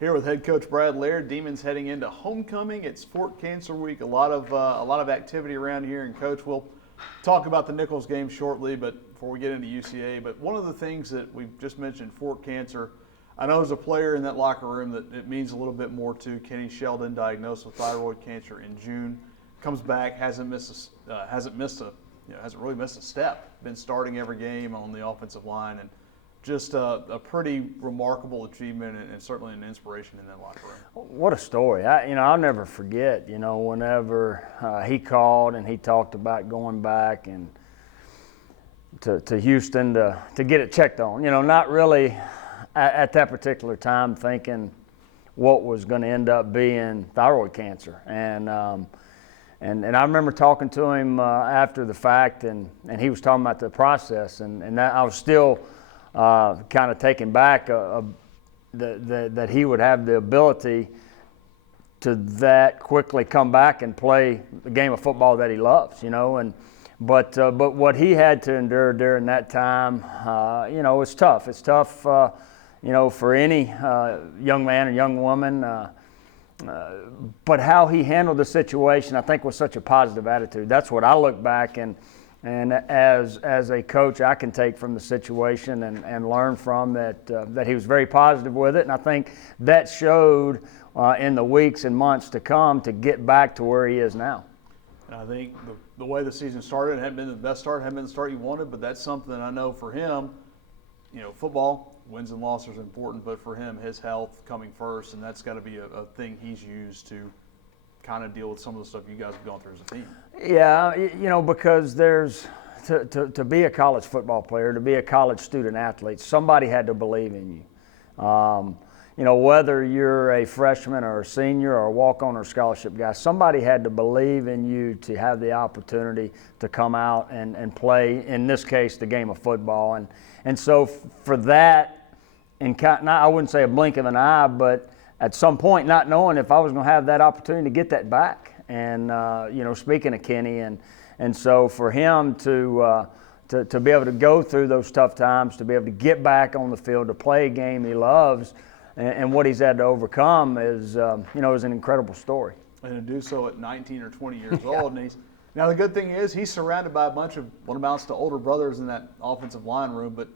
Here with head coach Brad Laird. Demons heading into homecoming. It's Fort Cancer Week. A lot of activity around here. And Coach, we'll talk about the Nichols game shortly, but before we get into UCA. But one of the things that we've just mentioned, Fort Cancer. I know as a player in that locker room that it means a little bit more to Kenny Sheldon, diagnosed with thyroid cancer in June. Comes back, hasn't really missed a step. Been starting every game on the offensive line, and just a pretty remarkable achievement and certainly an inspiration in that locker room. What a story. I'll never forget, whenever he called and he talked about going back and to Houston to get it checked on. Not really at that particular time thinking what was going to end up being thyroid cancer. And I remember talking to him after the fact, and he was talking about the process, and that I was still kind of taken back that he would have the ability to that quickly come back and play the game of football that he loves, But what he had to endure during that time, it's tough. It's tough, for any young man or young woman. But how he handled the situation, I think, was such a positive attitude. That's what I look back and as a coach, I can take from the situation and learn from that he was very positive with it. And I think that showed in the weeks and months to come to get back to where he is now. And I think the way the season started, it hadn't been the best start, hadn't been the start you wanted, but that's something I know for him, football, wins and losses are important, but for him, his health coming first, and that's got to be a thing he's used to kind of deal with some of the stuff you guys have gone through as a team. Yeah, because there's to be a college football player, to be a college student athlete, somebody had to believe in you. Whether you're a freshman or a senior or a walk-on or scholarship guy, somebody had to believe in you to have the opportunity to come out and play, in this case, the game of football. And so for that, I wouldn't say a blink of an eye, but at some point not knowing if I was going to have that opportunity to get that back. And, speaking of Kenny, and so for him to be able to go through those tough times, to be able to get back on the field, to play a game he loves, and what he's had to overcome is an incredible story. And to do so at 19 or 20 years old. And now the good thing is he's surrounded by a bunch of what amounts to older brothers in that offensive line room, but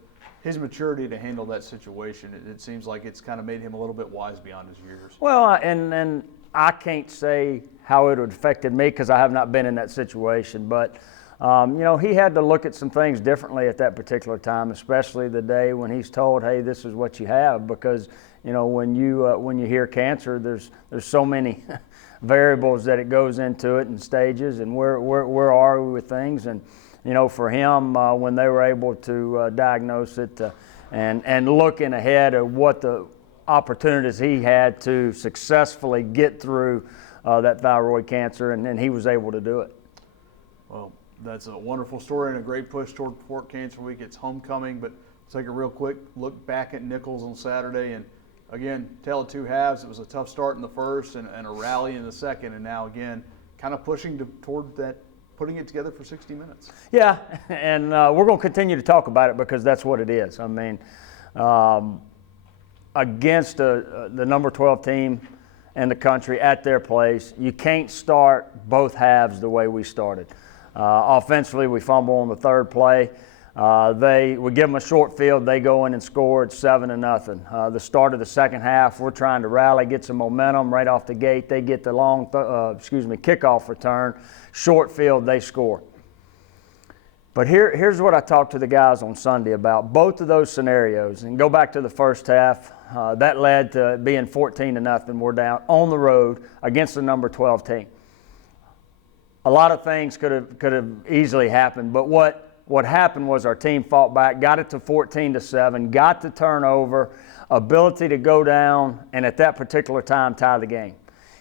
his maturity to handle that situation, it seems like it's kind of made him a little bit wise beyond his years. Well, and I can't say how it would have affected me because I have not been in that situation, but he had to look at some things differently at that particular time, especially the day when he's told, hey, this is what you have, because when you hear cancer, there's so many variables that it goes into it and stages, and where are we with things. And for him, when they were able to diagnose it and looking ahead at what the opportunities he had to successfully get through that thyroid cancer, and he was able to do it. Well, that's a wonderful story and a great push toward Fort Cancer Week. It's homecoming, but let's take a real quick look back at Nichols on Saturday. And again, tale of two halves. It was a tough start in the first and a rally in the second, and now again, kind of pushing toward that, putting it together for 60 minutes. Yeah, and we're going to continue to talk about it because that's what it is. I mean, against the number 12 team in the country at their place, you can't start both halves the way we started. Offensively, we fumble on the third play. We give them a short field. They go in and score. It's 7-0. The start of the second half, we're trying to rally, get some momentum right off the gate. They get the long, kickoff return. Short field, they score. But here's what I talked to the guys on Sunday about both of those scenarios. And go back to the first half. That led to being 14-0. We're down on the road against the number 12 team. A lot of things could have easily happened, but what happened was our team fought back, got it to 14-7, got the turnover, ability to go down, and at that particular time tie the game.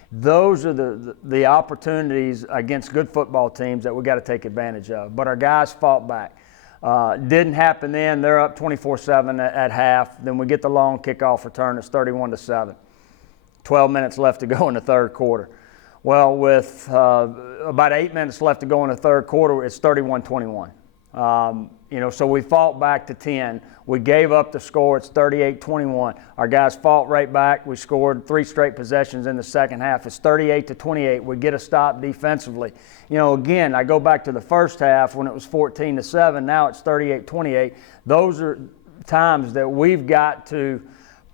Those are the opportunities against good football teams that we got to take advantage of. But our guys fought back. Didn't happen then. They're up 24-7 at half. Then we get the long kickoff return. It's 31-7. 12 minutes left to go in the third quarter. Well, with about 8 minutes left to go in the third quarter, it's 31-21. So we fought back to 10. We gave up the score. It's 38-21. Our guys fought right back. We scored 3 straight possessions in the second half. It's 38-28. We get a stop defensively. Again, I go back to the first half when it was 14-7. Now it's 38-28. Those are times that we've got to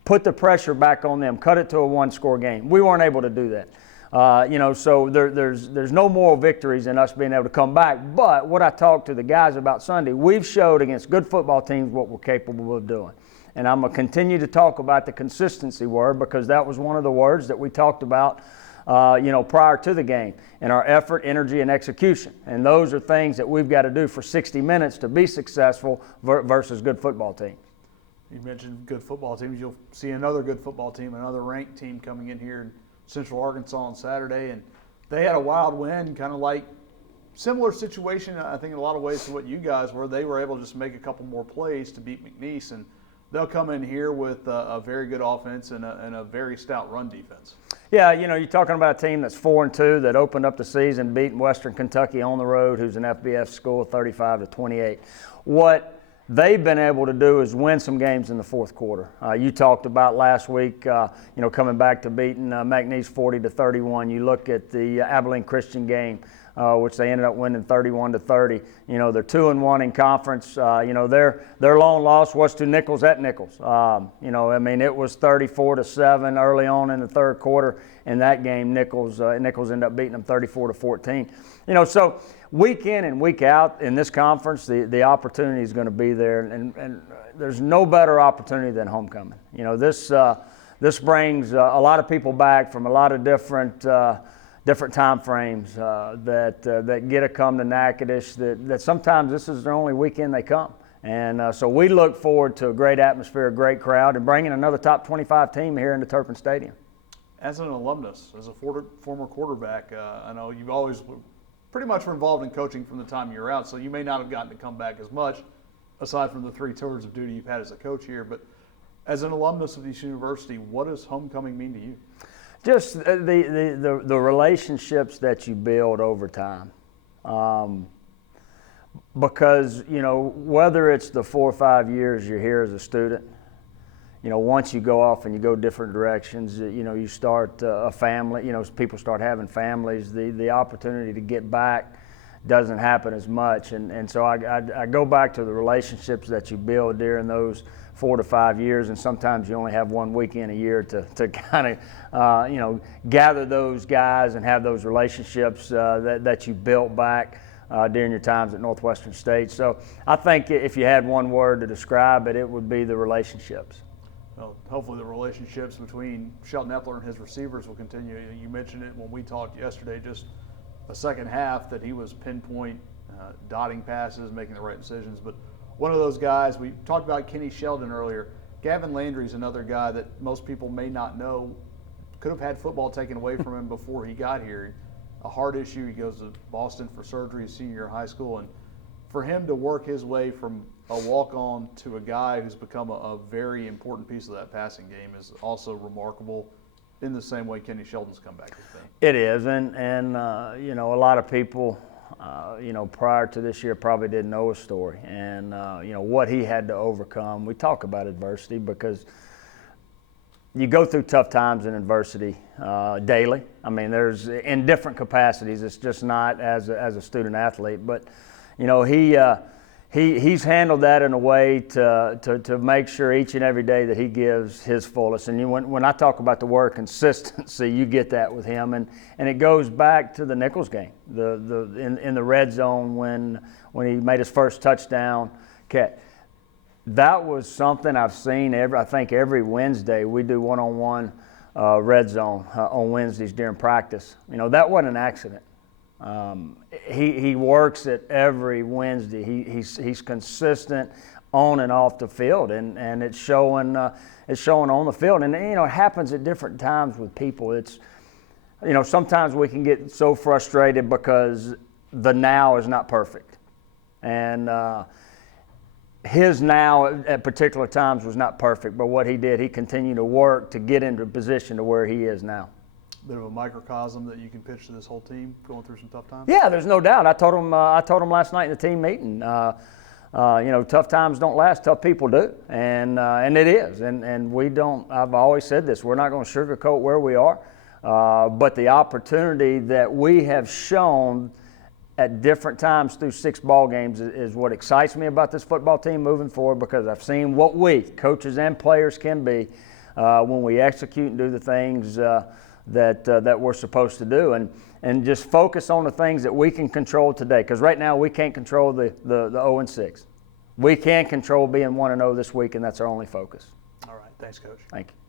put the pressure back on them, cut it to a 1-score game. We weren't able to do that. So there's no moral victories in us being able to come back. But what I talked to the guys about Sunday, we've showed against good football teams what we're capable of doing. And I'm going to continue to talk about the consistency word, because that was one of the words that we talked about, prior to the game, and our effort, energy, and execution. And those are things that we've got to do for 60 minutes to be successful versus good football teams. You mentioned good football teams. You'll see another good football team, another ranked team coming in here in Central Arkansas on Saturday, and they had a wild win, kind of like similar situation, I think, in a lot of ways to what you guys were. They were able to just make a couple more plays to beat McNeese, and they'll come in here with a very good offense and a very stout run defense. Yeah, you're talking about a team that's 4-2 that opened up the season beating Western Kentucky on the road, who's an FBS school, 35-28. What they've been able to do is win some games in the fourth quarter. You talked about last week, coming back to beating McNeese 40-31. You look at the Abilene Christian game, which they ended up winning 31-30. They're 2-1 in conference. Their lone loss was to Nichols at Nichols. It was 34-7 early on in the third quarter. In that game, Nichols ended up beating them 34-14. So week in and week out in this conference, the opportunity is going to be there, and there's no better opportunity than homecoming. This brings a lot of people back from a lot of different time frames that get to come to Natchitoches. That sometimes this is their only weekend they come, and so we look forward to a great atmosphere, a great crowd, and bringing another top 25 team here into Turpin Stadium. As an alumnus, as a former quarterback, I know you've always pretty much were involved in coaching from the time you were out, so you may not have gotten to come back as much, aside from the 3 tours of duty you've had as a coach here. But as an alumnus of this university, what does homecoming mean to you? Just the relationships that you build over time. Because, whether it's the 4 or 5 years you're here as a student, once you go off and you go different directions, you start a family, people start having families, the opportunity to get back doesn't happen as much. And so I go back to the relationships that you build during those 4 to 5 years, and sometimes you only have 1 weekend a year to kind of, gather those guys and have those relationships that you built back during your times at Northwestern State. So I think if you had one word to describe it, it would be the relationships. Well, hopefully the relationships between Sheldon Epler and his receivers will continue. You mentioned it when we talked yesterday, just a second half, that he was pinpoint, dotting passes, making the right decisions. But one of those guys, we talked about Kenny Sheldon earlier. Gavin Landry is another guy that most people may not know could have had football taken away from him before he got here. A heart issue. He goes to Boston for surgery his senior year of high school. And for him to work his way from a walk-on to a guy who's become a very important piece of that passing game is also remarkable, in the same way Kenny Sheldon's come back has been. It is, and a lot of people, prior to this year probably didn't know his story, and what he had to overcome. We talk about adversity because you go through tough times in adversity daily. There's in different capacities. It's just not as a student athlete, but he's handled that in a way to make sure each and every day that he gives his fullest. And when I talk about the word consistency, you get that with him, and it goes back to the Nichols game, in the red zone when he made his first touchdown catch. That was something I've seen I think every Wednesday. We do one-on-one red zone on Wednesdays during practice. That wasn't an accident. He works it every Wednesday. He's consistent on and off the field, and it's showing on the field. And it happens at different times with people. It's sometimes we can get so frustrated because the now is not perfect, and his now at particular times was not perfect. But what he did, he continued to work to get into a position to where he is now. Bit of a microcosm that you can pitch to this whole team going through some tough times? Yeah, there's no doubt. I told him last night in the team meeting, tough times don't last, tough people do, and it is, and we don't. I've always said this: we're not going to sugarcoat where we are, but the opportunity that we have shown at different times through 6 ball games is what excites me about this football team moving forward, because I've seen what we, coaches and players, can be when we execute and do the things that we're supposed to do, and just focus on the things that we can control today. Because right now we can't control the 0-6. We can control being 1-0 this week, and that's our only focus. All right, thanks, Coach. Thank you.